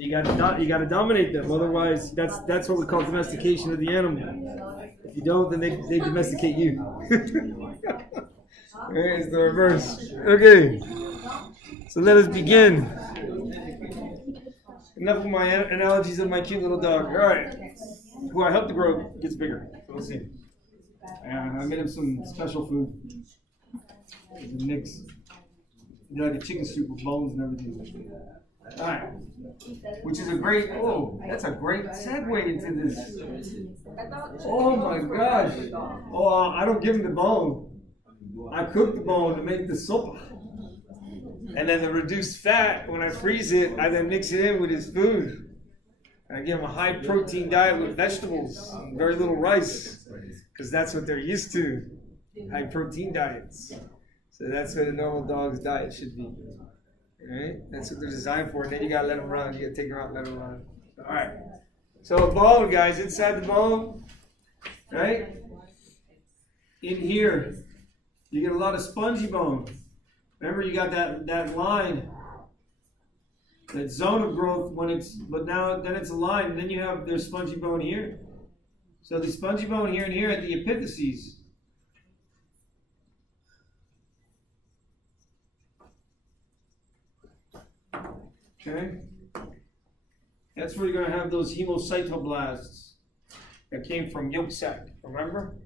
You gotta dominate them. Otherwise, that's what we call domestication of the animal. If you don't, then they domesticate you. Okay, it's the reverse. Okay, so let us begin. Enough of my analogies of my cute little dog. All right, who I hope to grow gets bigger. So we'll see. I made him some special food. It's a mix. Like a chicken soup with bones and everything. All right, which is a great. Oh, that's a great segue into this. Oh my gosh! Oh, I don't give him the bone. I cook the bone to make the sopa. And then the reduced fat, when I freeze it, I then mix it in with his food. I give him a high protein diet with vegetables and very little rice, because that's what they're used to, high protein diets. So that's what a normal dog's diet should be. All right? That's what they're designed for. And then you got to let them run. You got to take them out and let them run. All right. So a bone, guys, inside the bone, right? In here, you get a lot of spongy bone. Remember, you got that line, that zone of growth then it's a line, and then you have there's spongy bone here. So the spongy bone here and here at the epiphyses. Okay? That's where you're going to have those hemocytoblasts that came from yolk sac, remember?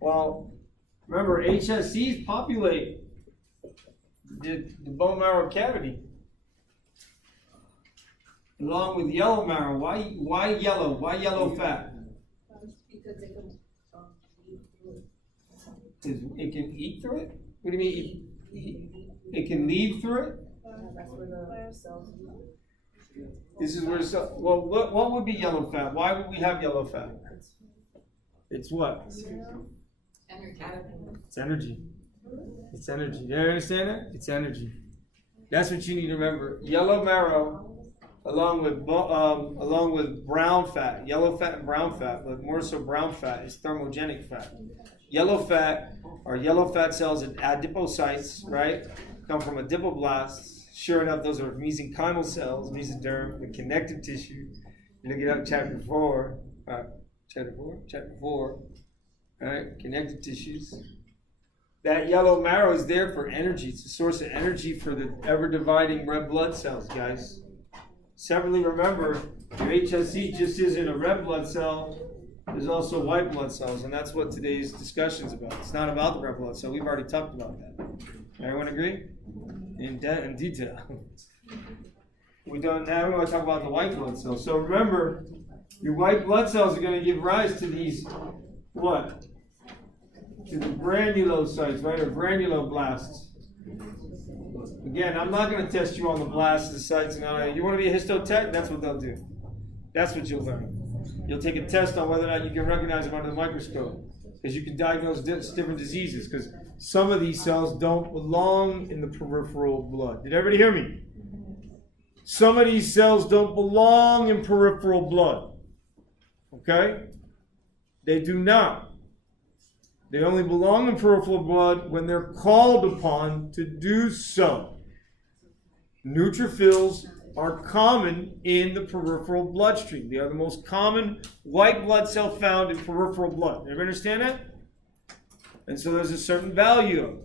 Well, remember, HSCs populate the bone marrow cavity along with yellow marrow. Why yellow? Why yellow fat? Because it can eat through it? What do you mean? It can leave through it? that's where the cells. This is where the cells. Well, what would be yellow fat? Why would we have yellow fat? It's what? It's energy. It's energy. Do you understand that? It's energy. That's what you need to remember. Yellow marrow, along with brown fat, yellow fat and brown fat, but more so brown fat is thermogenic fat. Yellow fat are yellow fat cells at adipocytes, right? Come from adipoblasts. Sure enough, those are mesenchymal cells, mesoderm, the connective tissue. You look it up, chapter 4. Chapter 4. All right, connective tissues. That yellow marrow is there for energy. It's a source of energy for the ever-dividing red blood cells, guys. Separately, remember, your HSC just isn't a red blood cell. There's also white blood cells, and that's what today's discussion is about. It's not about the red blood cell. We've already talked about that. Everyone agree? In detail. Now we want to talk about the white blood cells. So remember, your white blood cells are going to give rise to these, what? To the granulocytes, right, or granuloblasts. Again, I'm not going to test you on the blastocytes and all that. You want to be a histotech? That's what they'll do. That's what you'll learn. You'll take a test on whether or not you can recognize them under the microscope, because you can diagnose different diseases, because some of these cells don't belong in the peripheral blood. Did everybody hear me? Some of these cells don't belong in peripheral blood. Okay? They do not. They only belong in peripheral blood when they're called upon to do so. Neutrophils are common in the peripheral bloodstream. They are the most common white blood cell found in peripheral blood. Everybody understand that? And so there's a certain value.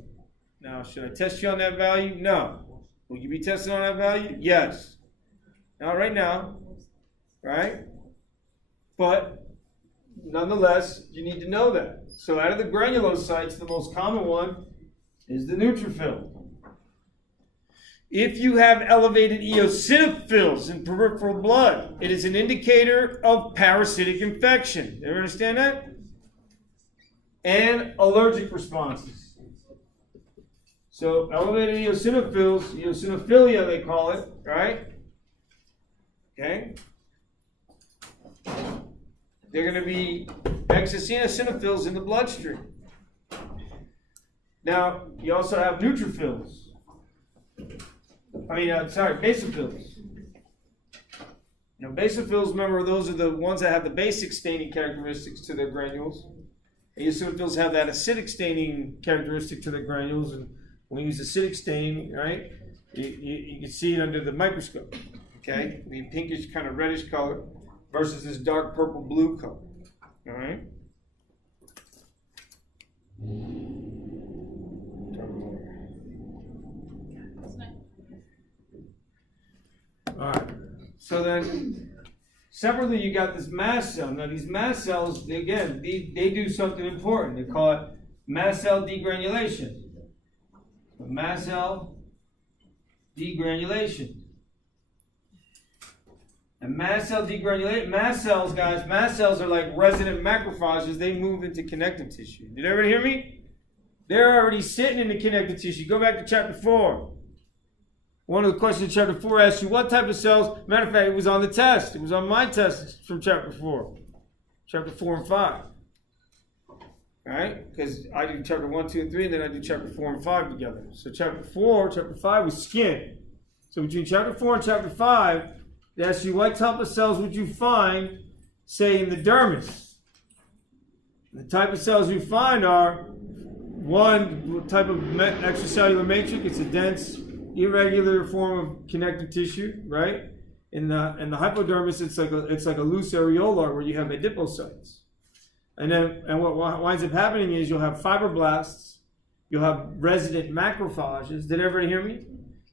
Now, should I test you on that value? No. Will you be tested on that value? Yes. Not right now, right? But nonetheless, you need to know that. So out of the granulocytes, the most common one is the neutrophil. If you have elevated eosinophils in peripheral blood, it is an indicator of parasitic infection. You understand that? And allergic responses. So elevated eosinophils, eosinophilia they call it, right? Okay? They're going to be excess eosinophils in the bloodstream. Now, you also have neutrophils. Basophils. Now, basophils, remember, those are the ones that have the basic staining characteristics to their granules. Eosinophils have that acidic staining characteristic to their granules, and when you use acidic stain, right, you can see it under the microscope. okay? The pinkish kind of reddish color versus this dark purple blue color. All right? All right. So then, separately, you got this mast cell. Now, these mast cells, again, they do something important. They call it mast cell degranulation. Mast cell degranulation. And mast cell degranulation, mast cells, guys, mast cells are like resident macrophages. They move into connective tissue. Did everybody hear me? They're already sitting in the connective tissue. Go back to chapter 4. One of the questions in chapter 4 asks you what type of cells. Matter of fact, it was on the test. It was on my test from chapter 4. Chapter 4 and 5. All right? Because I do chapter 1, 2, and 3, and then I do chapter 4 and 5 together. So chapter 5 was skin. So between chapter 4 and chapter 5, they ask you what type of cells would you find, say, in the dermis. The type of cells you find are one type of extracellular matrix. It's a dense, irregular form of connective tissue, right? In the hypodermis, it's like a loose areolar where you have adipocytes. And what winds up happening is you'll have fibroblasts, you'll have resident macrophages. Did everybody hear me?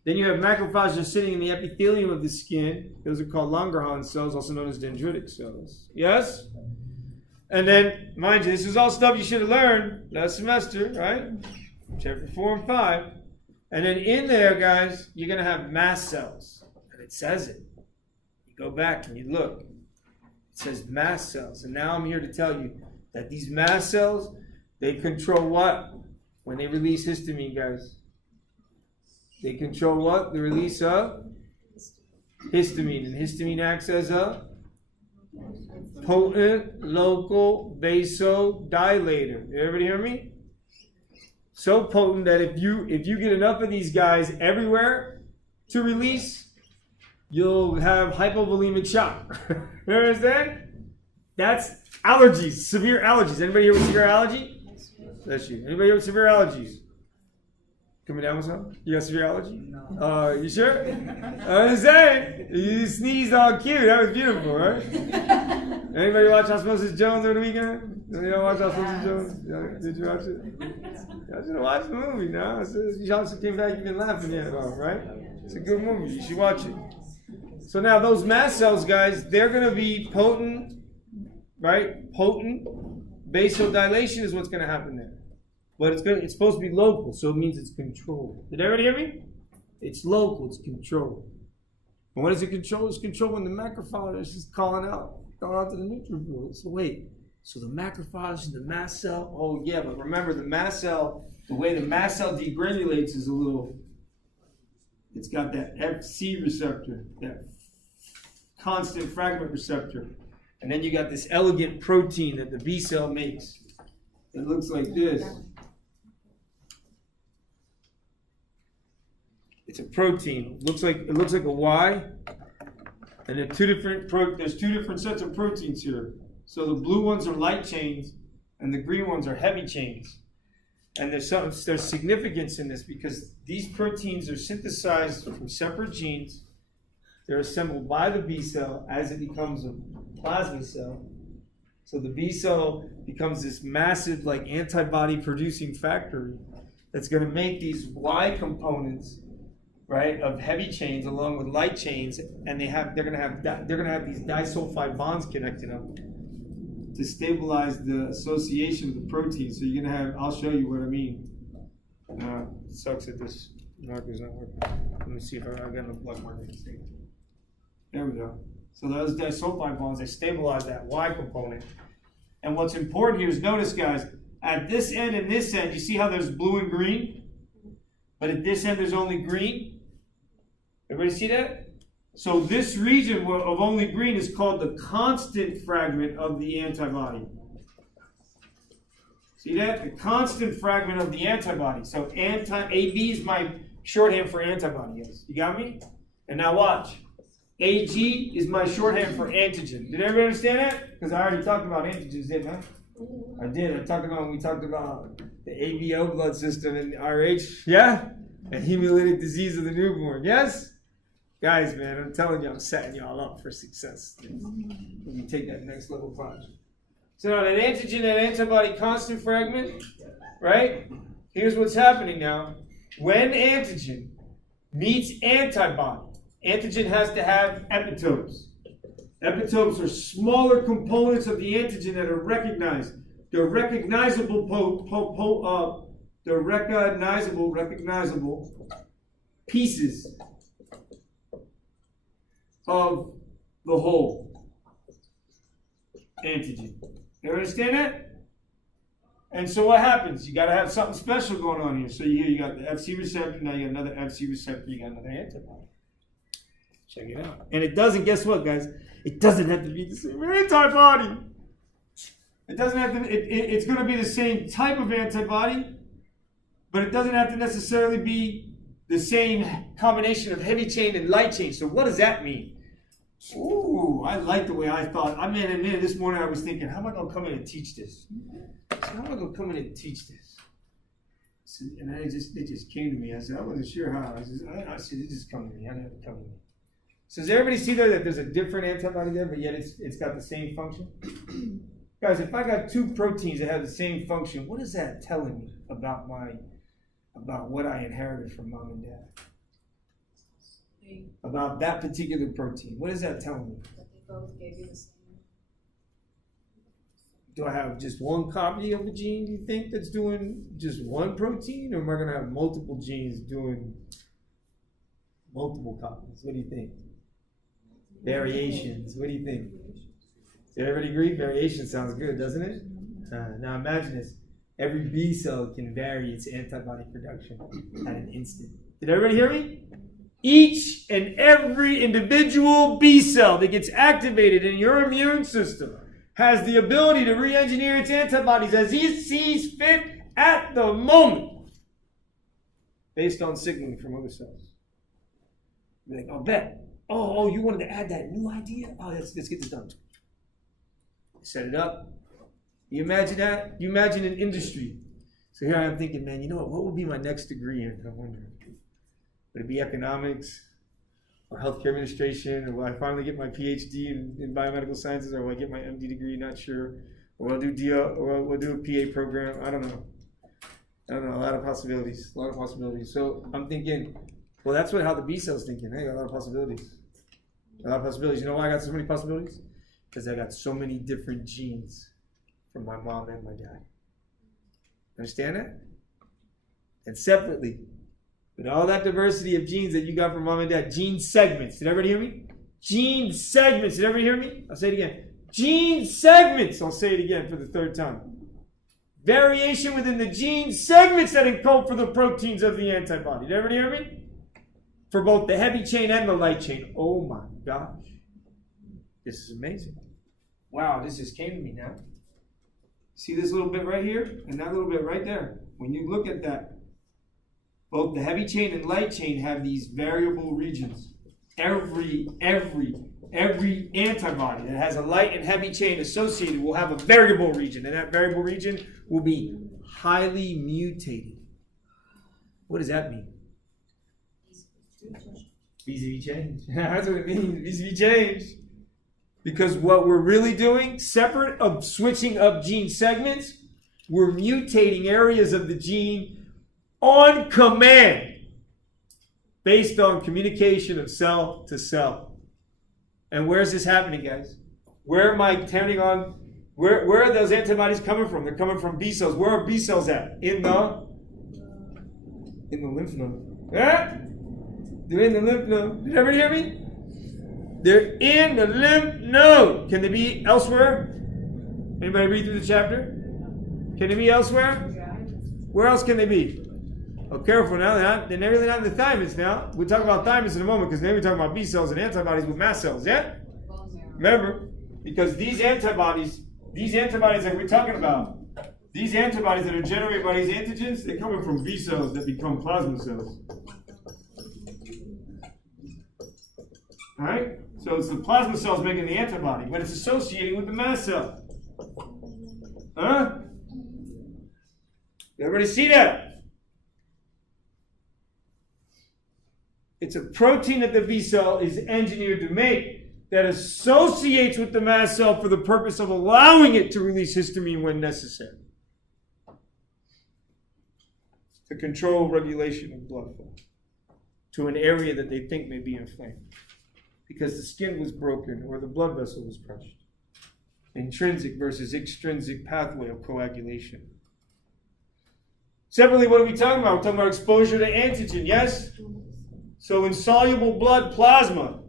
Then you have macrophages sitting in the epithelium of the skin. Those are called Langerhans cells, also known as dendritic cells. Yes? And then, mind you, this is all stuff you should have learned last semester, right? Chapter 4 and 5. And then in there, guys, you're going to have mast cells. And it says it. You go back and you look. It says mast cells. And now I'm here to tell you that these mast cells, they control what? When they release histamine, guys. They control what? The release of histamine. And histamine acts as a potent local vasodilator. Did everybody hear me? So potent that if you get enough of these guys everywhere to release, you'll have hypovolemic shock. You understand? That's allergies, severe allergies. Anybody here with severe allergy? That's you. Anybody here with severe allergies? Coming down with something? You got severe allergy? No. You sure? I was saying, you sneezed all cute. That was beautiful, right? Anybody watch Osmosis Jones over the weekend? Did you watch Osmosis Jones? Did you watch it? Y'all should have watched the movie now. You also came back, you've been laughing at it all, right? It's a good movie. You should watch it. So now those mast cells, guys, they're going to be potent, right? Potent vasodilation is what's going to happen there. But it's supposed to be local, so it means it's controlled. Did everybody hear me? It's local, it's controlled. And what is it controlled? It's controlled when the macrophage is just calling out to the neutrophil. So wait, so the macrophage and the mast cell, oh yeah, but remember the mast cell, the way the mast cell degranulates is it's got that FC receptor, that constant fragment receptor. And then you got this elegant protein that the B cell makes. It looks like this. It's a protein. It looks like a Y. And there's two different sets of proteins here. So the blue ones are light chains, and the green ones are heavy chains. And there's significance in this because these proteins are synthesized from separate genes. They're assembled by the B cell as it becomes a plasma cell. So the B cell becomes this massive, like, antibody-producing factory that's going to make these Y components, right, of heavy chains along with light chains, and they're going to have these disulfide bonds connecting them to stabilize the association of the protein. So you're going to have. I'll show you what I mean. It sucks that this marker's not working. Let me see if I got enough blood marker to see. There we go. So those disulfide bonds, they stabilize that Y component. And what's important here is notice, guys, at this end and this end, you see how there's blue and green? But at this end, there's only green. Everybody see that? So this region of only green is called the constant fragment of the antibody. See that? The constant fragment of the antibody. So AB is my shorthand for antibody. Yes. You got me? And now watch. AG is my shorthand for antigen. Did everybody understand that? Because I already talked about antigens, didn't I? I did. We talked about the ABO blood system and RH. Yeah? And hemolytic disease of the newborn. Yes? Guys, man, I'm telling you, I'm setting y'all up for success when you take that next level project. So now that antigen and antibody constant fragment, right? Here's what's happening now. When antigen meets antibody, antigen has to have epitopes. Epitopes are smaller components of the antigen that are recognized. They're recognizable recognizable pieces of the whole antigen. You understand that? And so what happens? You got to have something special going on here. So here you got the FC receptor, now you got another FC receptor, you got another antibody. Check it out. And it doesn't, guess what, guys? It doesn't have to be the same antibody. It doesn't have to, it's going to be the same type of antibody, but it doesn't have to necessarily be the same combination of heavy chain and light chain. So what does that mean? Ooh, I like the way I thought. This morning I was thinking, how am I going to come in and teach this? How am I going to come in and teach this? So, and it just came to me. I said, I wasn't sure how. I said, it just come to me. I had it come to me. So does everybody see there that there's a different antibody there, but yet it's got the same function? Guys, if I got two proteins that have the same function, what is that telling me about what I inherited from mom and dad? About that particular protein. What is that telling me? That they both gave you the same. Do I have just one copy of a gene, do you think, that's doing just one protein? Or am I going to have multiple genes doing multiple copies? What do you think? Variations. What do you think? Does everybody agree? Variation sounds good, doesn't it? Now imagine this. Every B cell can vary its antibody production at an instant. Did everybody hear me? Each and every individual B cell that gets activated in your immune system has the ability to re-engineer its antibodies as it sees fit at the moment, based on signaling from other cells. You're like, oh, bet. Oh, you wanted to add that new idea? Oh, let's get this done. Set it up. You imagine that? You imagine an industry. So here I am thinking, man, you know what would be my next degree in? I wonder. Would it be economics or healthcare administration? Or will I finally get my PhD in biomedical sciences? Or will I get my MD degree? Not sure. Or will I do a PA program? I don't know. A lot of possibilities. So I'm thinking, well, that's how the B cell's thinking. Hey, I got a lot of possibilities. You know why I got so many possibilities? Because I got so many different genes from my mom and my dad. Understand that? And separately, with all that diversity of genes that you got from mom and dad, gene segments. Did everybody hear me? Gene segments. Did everybody hear me? I'll say it again. Gene segments. I'll say it again for the third time. Variation within the gene segments that encode for the proteins of the antibody. Did everybody hear me? For both the heavy chain and the light chain. Oh my gosh. This is amazing. Wow, this just came to me now. See this little bit right here and that little bit right there? When you look at that, both the heavy chain and light chain have these variable regions. Every antibody that has a light and heavy chain associated will have a variable region, and that variable region will be highly mutated. What does that mean? vis-a-vis change. That's what it means, vis-a-vis change. Because what we're really doing, separate of switching up gene segments, we're mutating areas of the gene on command based on communication of cell to cell. And where is this happening, guys? Where am I turning on? Where are those antibodies coming from? They're coming from B cells. Where are B cells at? In the lymph node. Yeah? They're in the lymph node. Did everybody hear me? They're in the lymph node. Can they be elsewhere? Anybody read through the chapter? Can they be elsewhere? Where else can they be? Oh, careful now. They're really not in the thymus now. We'll talk about thymus in a moment because then we're talking about B cells and antibodies with mast cells. Yeah? Remember, because these antibodies that we're talking about, these antibodies that are generated by these antigens, they're coming from B cells that become plasma cells. All right? So it's the plasma cells making the antibody, but it's associating with the mast cell. Huh? Everybody see that? It's a protein that the B cell is engineered to make that associates with the mast cell for the purpose of allowing it to release histamine when necessary, to control regulation of blood flow to an area that they think may be inflamed because the skin was broken or the blood vessel was crushed. Intrinsic versus extrinsic pathway of coagulation. Separately, what are we talking about? We're talking about exposure to antigen, yes? So insoluble blood plasma.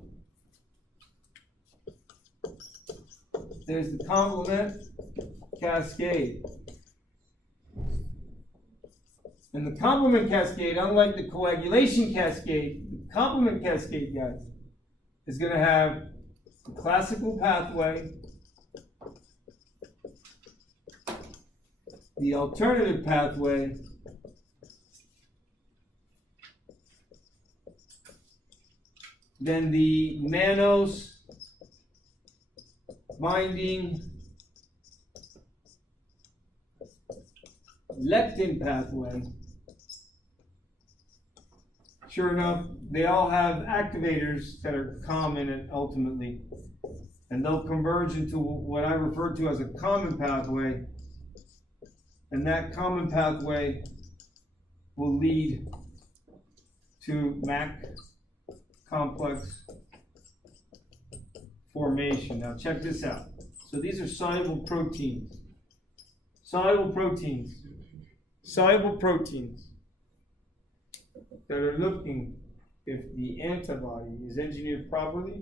There's the complement cascade. And the complement cascade, unlike the coagulation cascade, the complement cascade, guys, is going to have the classical pathway, the alternative pathway, then the mannose binding lectin pathway. Sure enough, they all have activators that are common and ultimately, and they'll converge into what I refer to as a common pathway, and that common pathway will lead to MAC complex formation. Now check this out. So these are soluble proteins. Soluble proteins. Soluble proteins that are looking, if the antibody is engineered properly,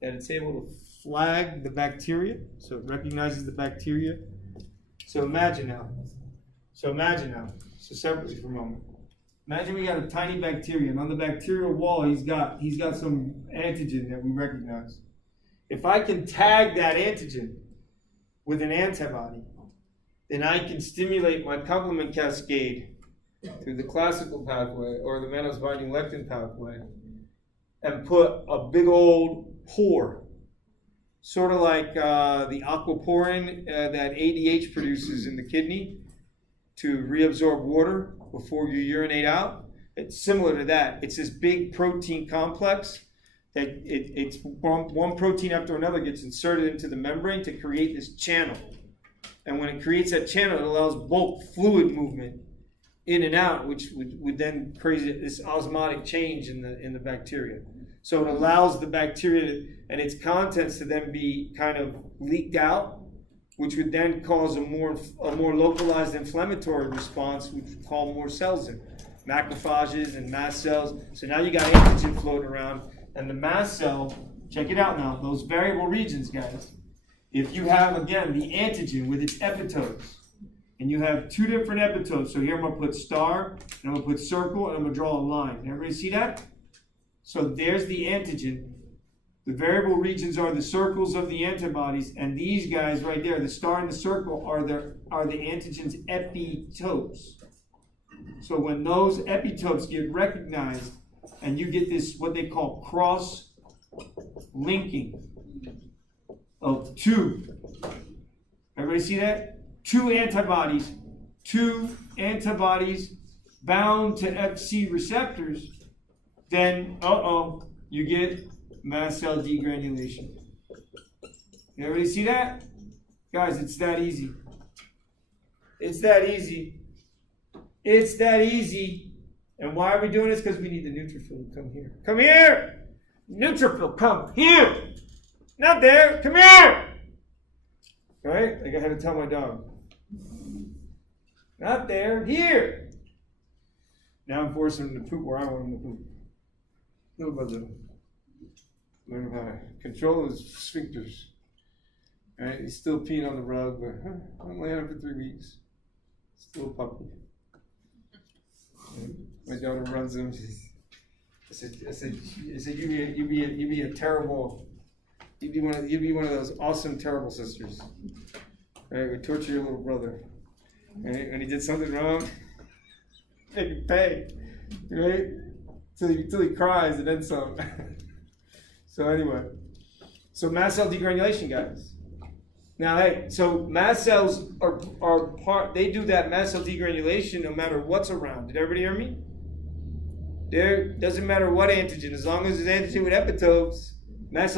that it's able to flag the bacteria, so it recognizes the bacteria. So imagine now. So separately for a moment. Imagine we got a tiny bacteria, and on the bacterial wall, he's got some antigen that we recognize. If I can tag that antigen with an antibody, then I can stimulate my complement cascade through the classical pathway or the mannose binding lectin pathway and put a big old pore, sort of like the aquaporin that ADH produces in the kidney to reabsorb water before you urinate out. It's similar to that. It's this big protein complex that it's one protein after another gets inserted into the membrane to create this channel. And when it creates that channel, it allows bulk fluid movement in and out, which would then create this osmotic change in the bacteria. So it allows the bacteria and its contents to then be kind of leaked out, which would then cause a more localized inflammatory response, which we call more cells in macrophages and mast cells. So now you got antigen floating around, and the mast cell. Check it out now. Those variable regions, guys. If you have again the antigen with its epitopes, and you have two different epitopes. So here I'm gonna put star, and I'm gonna put circle, and I'm gonna draw a line. Everybody see that? So there's the antigen. The variable regions are the circles of the antibodies, and these guys right there, the star and the circle, are the antigen's epitopes. So when those epitopes get recognized, and you get this, what they call cross-linking of two. Everybody see that? Two antibodies bound to Fc receptors, then, you get mast cell degranulation. Everybody see that? Guys, it's that easy. It's that easy. It's that easy. And why are we doing this? Because we need the neutrophil to come here. Come here! Neutrophil, come here! Not there, come here! Right? Like I had to tell my dog. Not there, here! Now I'm forcing him to poop where I want him to poop. Little by little. Learn how to control his sphincters. Right? He's still peeing on the rug, but I'm laying up for 3 weeks. Still a puppy. My daughter runs him. I said, you be a terrible. You'd be one of those awesome terrible sisters. Right? We torture your little brother. Right? When he did something wrong, make him pay. Right? Till he cries and then some. So anyway, so mast cell degranulation, guys. Now, hey, so mast cells are part. They do that mast cell degranulation no matter what's around. Did everybody hear me? There doesn't matter what antigen, as long as it's antigen with epitopes, mast